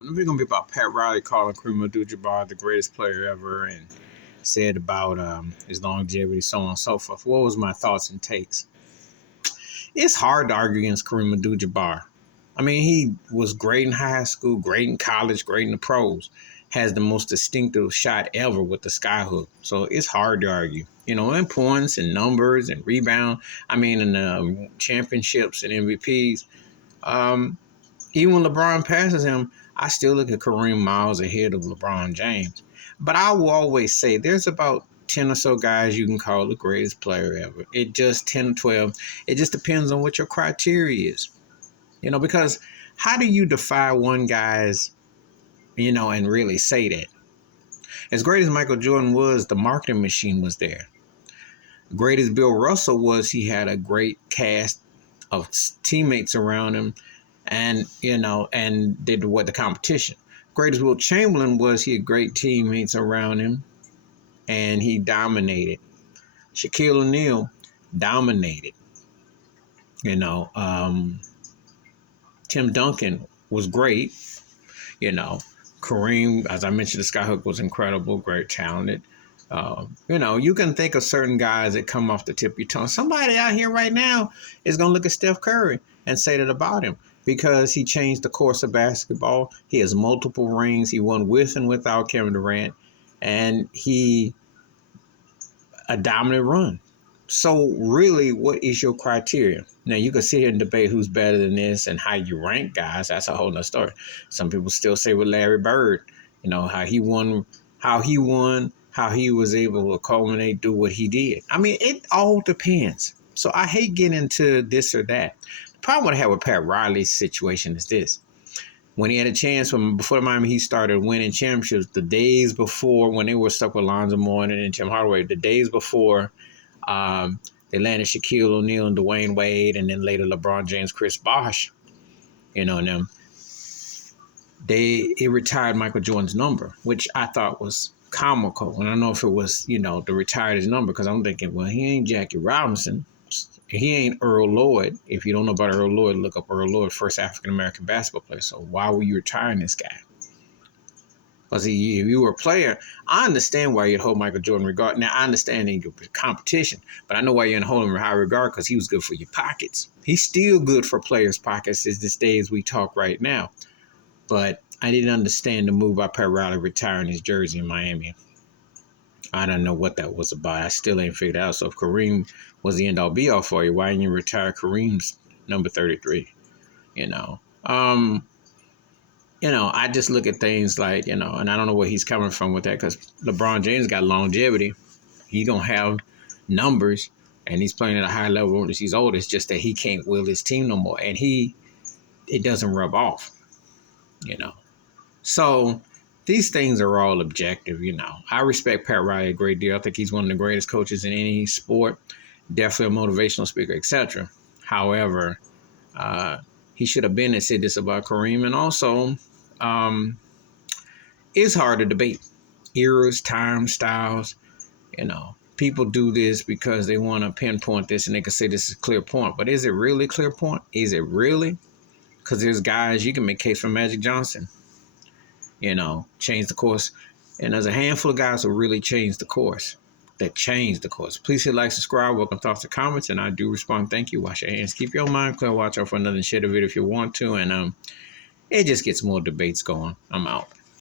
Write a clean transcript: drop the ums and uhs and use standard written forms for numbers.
We're gonna be about Pat Riley calling Kareem Abdul-Jabbar the greatest player ever, and said about his longevity, so on and so forth. What was my thoughts and takes? It's hard to argue against Kareem Abdul-Jabbar. I mean, he was great in high school, great in college, great in the pros. Has the most distinctive shot ever with the skyhook. So it's hard to argue. In points and numbers and rebound. I mean, in championships and MVPs. Um, Even when LeBron passes him, I still look at Kareem miles ahead of LeBron James. But I will always say there's about 10 or so guys you can call the greatest player ever. It just 10 or 12. It just depends on what your criteria is. Because how do you defy one guy's, and really say that? As great as Michael Jordan was, the marketing machine was there. Great as Bill Russell was, he had a great cast of teammates around him and did what the competition. Great as Wilt Chamberlain was, he had great teammates around him and he dominated. Shaquille O'Neal dominated. Tim Duncan was great. Kareem, as I mentioned, the skyhook was incredible, great, talented. You can think of certain guys that come off the tip of your tongue. Somebody out here right now is going to look at Steph Curry and say that about him because he changed the course of basketball. He has multiple rings. He won with and without Kevin Durant, and he a dominant run. So really, what is your criteria? Now, you can sit here and debate who's better than this and how you rank guys. That's a whole nother story. Some people still say with Larry Bird, how he won, how he was able to culminate, do what he did. I mean, it all depends. So I hate getting into this or that. The problem I have with Pat Riley's situation is this. When he had a chance before the Miami Heat started winning championships, the days before when they were stuck with Lonzo Mourning and Tim Hardaway, the days before they landed Shaquille O'Neal and Dwayne Wade, and then later LeBron James, Chris Bosh, and them. It retired Michael Jordan's number, which I thought was comical. And I don't know if it was, to retire his number, because I'm thinking, well, he ain't Jackie Robinson. He ain't Earl Lloyd. If you don't know about Earl Lloyd, look up Earl Lloyd, first African-American basketball player. So why were you retiring this guy? Because if you were a player, I understand why you'd hold Michael Jordan regard. Now, I understand in your competition, but I know why you're hold him in high regard, because he was good for your pockets. He's still good for players' pockets as this day as we talk right now. But I didn't understand the move by Pat Riley retiring his jersey in Miami. I don't know what that was about. I still ain't figured out. So if Kareem was the end-all be-all for you, why didn't you retire Kareem's number 33? I just look at things like, and I don't know where he's coming from with that, because LeBron James got longevity. He going to have numbers, and he's playing at a high level as he's old. It's just that he can't will his team no more, and it doesn't rub off, So these things are all objective, I respect Pat Riley a great deal. I think he's one of the greatest coaches in any sport, definitely a motivational speaker, etc. However, he should have been and said this about Kareem. And also, it's hard to debate eras, times, styles. People do this because they want to pinpoint this and they can say this is a clear point. But is it really a clear point? Is it really? Because there's guys, you can make case for Magic Johnson, change the course. And there's a handful of guys who really changed the course, Please hit like, subscribe, welcome thoughts and comments, and I do respond. Thank you. Wash your hands. Keep your mind clear. Watch out for another and share the video if you want to. And it just gets more debates going. I'm out.